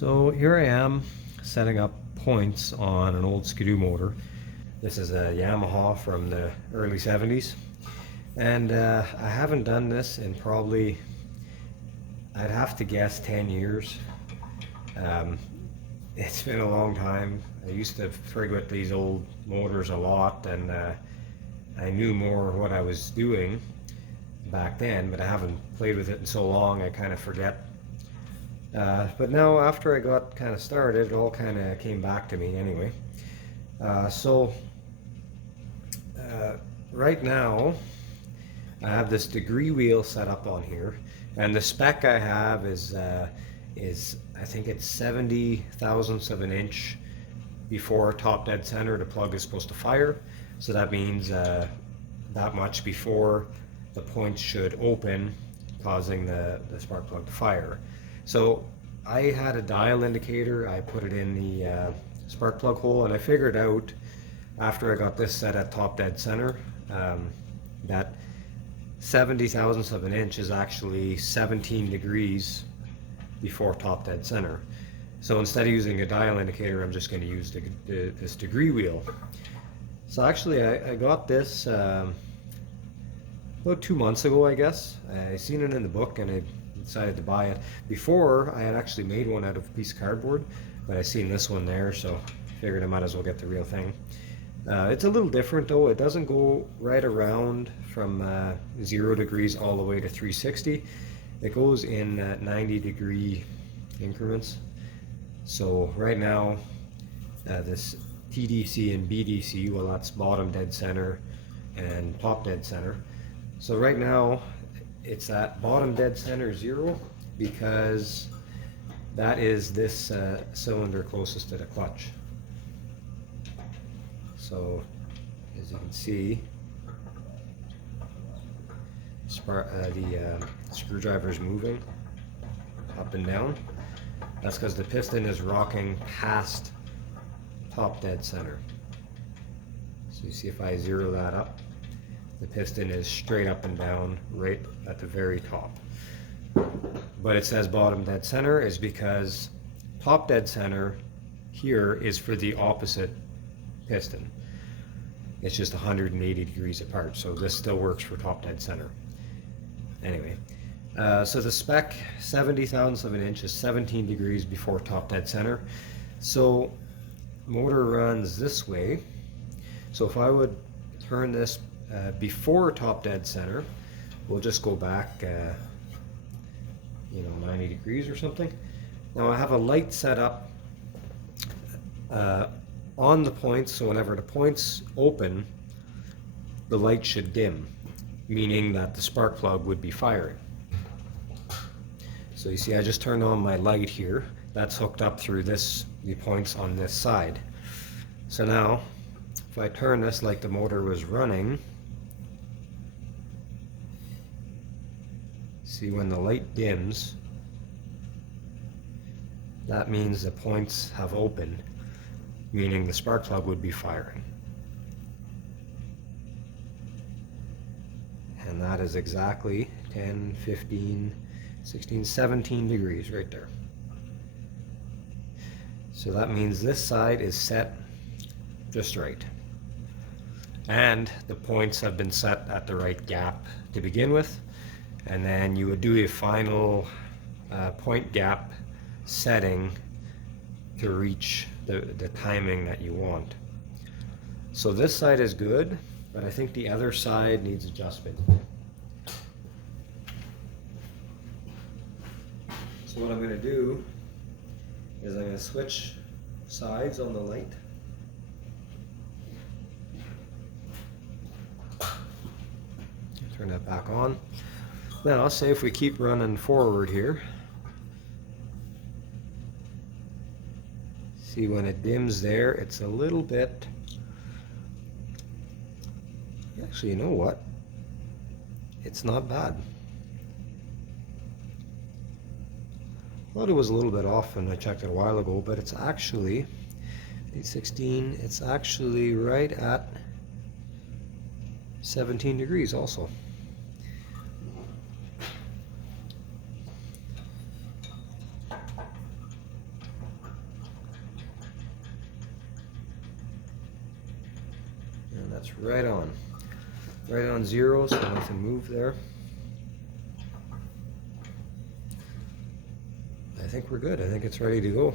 So here I am setting up points on an old skidoo motor. This is a Yamaha from the early 70s, and I haven't done this in probably, I'd have to guess, 10 years. It's been a long time. I used to frig with these old motors a lot, and I knew more what I was doing back then, but I haven't played with it in so long I kind of forget. But now, after I got kind of started, it all kind of came back to me anyway. Right now, I have this degree wheel set up on here, and the spec I have is I think it's 70 thousandths of an inch before top dead center the plug is supposed to fire. So that means that much before the points should open, causing the spark plug to fire. So I had a dial indicator, I put it in the spark plug hole, and I figured out after I got this set at top dead center that 70 thousandths of an inch is actually 17 degrees before top dead center. So instead of using a dial indicator, I'm just going to use this degree wheel. So actually I got this about 2 months ago, I guess. I seen it in the book and I decided to buy it. Before, I had actually made one out of a piece of cardboard, but I seen this one there, so figured I might as well get the real thing. It's a little different though. It doesn't go right around from 0 degrees all the way to 360. It goes in 90-degree increments. So right now, this TDC and BDC, well, that's bottom dead center and top dead center. So right now, it's at bottom dead center 0 because that is this cylinder closest to the clutch. So as you can see, the screwdriver is moving up and down. That's because the piston is rocking past top dead center. So you see, if I zero that up, the piston is straight up and down right at the very top. But it says bottom dead center is because top dead center here is for the opposite piston. It's just 180 degrees apart, so this still works for top dead center. Anyway, so the spec 70 thousandths of an inch is 17 degrees before top dead center. So motor runs this way. So if I would turn this before top dead center, we'll just go back 90 degrees or something. Now I have a light set up on the points, so whenever the points open, the light should dim, meaning that the spark plug would be firing. So you see, I just turned on my light here. That's hooked up through the points on this side. So now, if I turn this like the motor was running, see, when the light dims, that means the points have opened, meaning the spark plug would be firing. And that is exactly 10, 15, 16, 17 degrees right there. So that means this side is set just right. And the points have been set at the right gap to begin with. And then you would do a final point gap setting to reach the timing that you want. So this side is good, but I think the other side needs adjustment. So what I'm going to do is I'm going to switch sides on the light. Turn that back on. Now, say if we keep running forward here, see, when it dims there, it's a little bit, actually, you know what? It's not bad. I thought it was a little bit off when I checked it a while ago, but it's actually 816, it's actually right at 17 degrees also. That's right on. Right on 0, so nothing moved there. I think we're good. I think it's ready to go.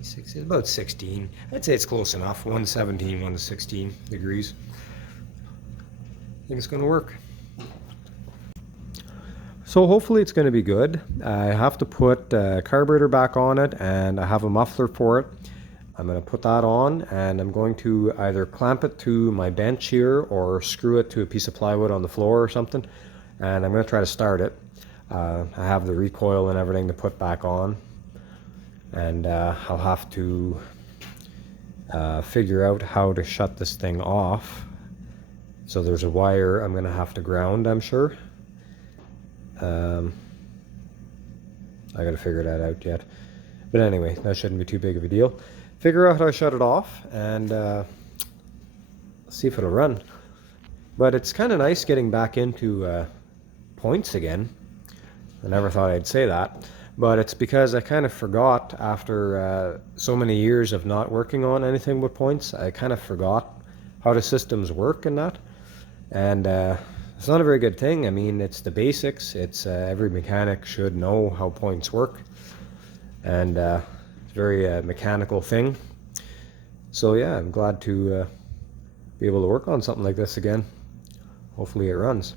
It's about 16. I'd say it's close enough. 117, 116 degrees. I think it's going to work. So hopefully it's going to be good. I have to put a carburetor back on it, and I have a muffler for it. I'm going to put that on, and I'm going to either clamp it to my bench here or screw it to a piece of plywood on the floor or something. And I'm going to try to start it. I have the recoil and everything to put back on. And I'll have to figure out how to shut this thing off. So there's a wire I'm going to have to ground, I'm sure. I got to figure that out yet. But anyway, that shouldn't be too big of a deal. Figure out how to shut it off and see if it'll run. But it's kind of nice getting back into points again. I never thought I'd say that. But it's because I kind of forgot after so many years of not working on anything with points. I kind of forgot how the systems work and that. And it's not a very good thing. I mean, it's the basics. It's every mechanic should know how points work. And it's a very mechanical thing. So yeah, I'm glad to be able to work on something like this again. Hopefully it runs.